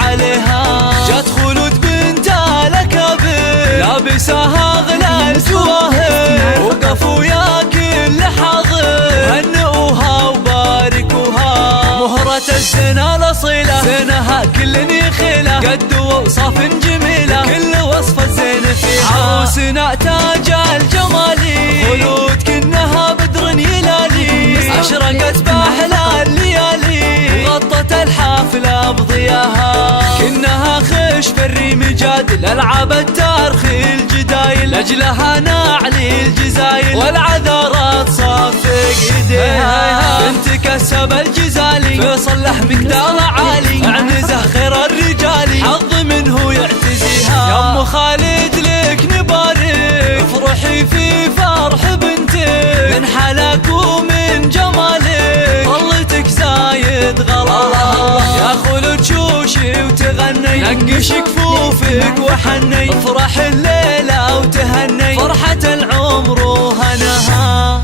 عليها. جات خلود بنت الأكابر لابساها أغلى الجواهر، وقفوا يا كل حاضر هنئوها وباركوها. مهرة الزنا الأصيلة زينها كل يخيله، قد وأوصاف جميلة كل وصف الزين فيها. عروسنا تاج الجمالي خلود كنها بدر يلالي، أشرقت بأحلى الليالي وغطت الحافلة بضياها. كنها خش في الريم جادل ألعاب التارخ الجدايل، لأجلها نعلي الجزايل والعذارات صافق ايديها. بنت كسب الجزالي فيصل له مقدار عالي، اعنزه خير الرجال حظ منه يعتزيها. يا ام خالد لك نبارك افرحي في فرح بنتك، من حلاك ومن جمالك طلتك زايد غلا. يا خلود شوشي وتغني نقش كفوفك وحني، افرح الليلة وتهني فرحة العمر وهناها.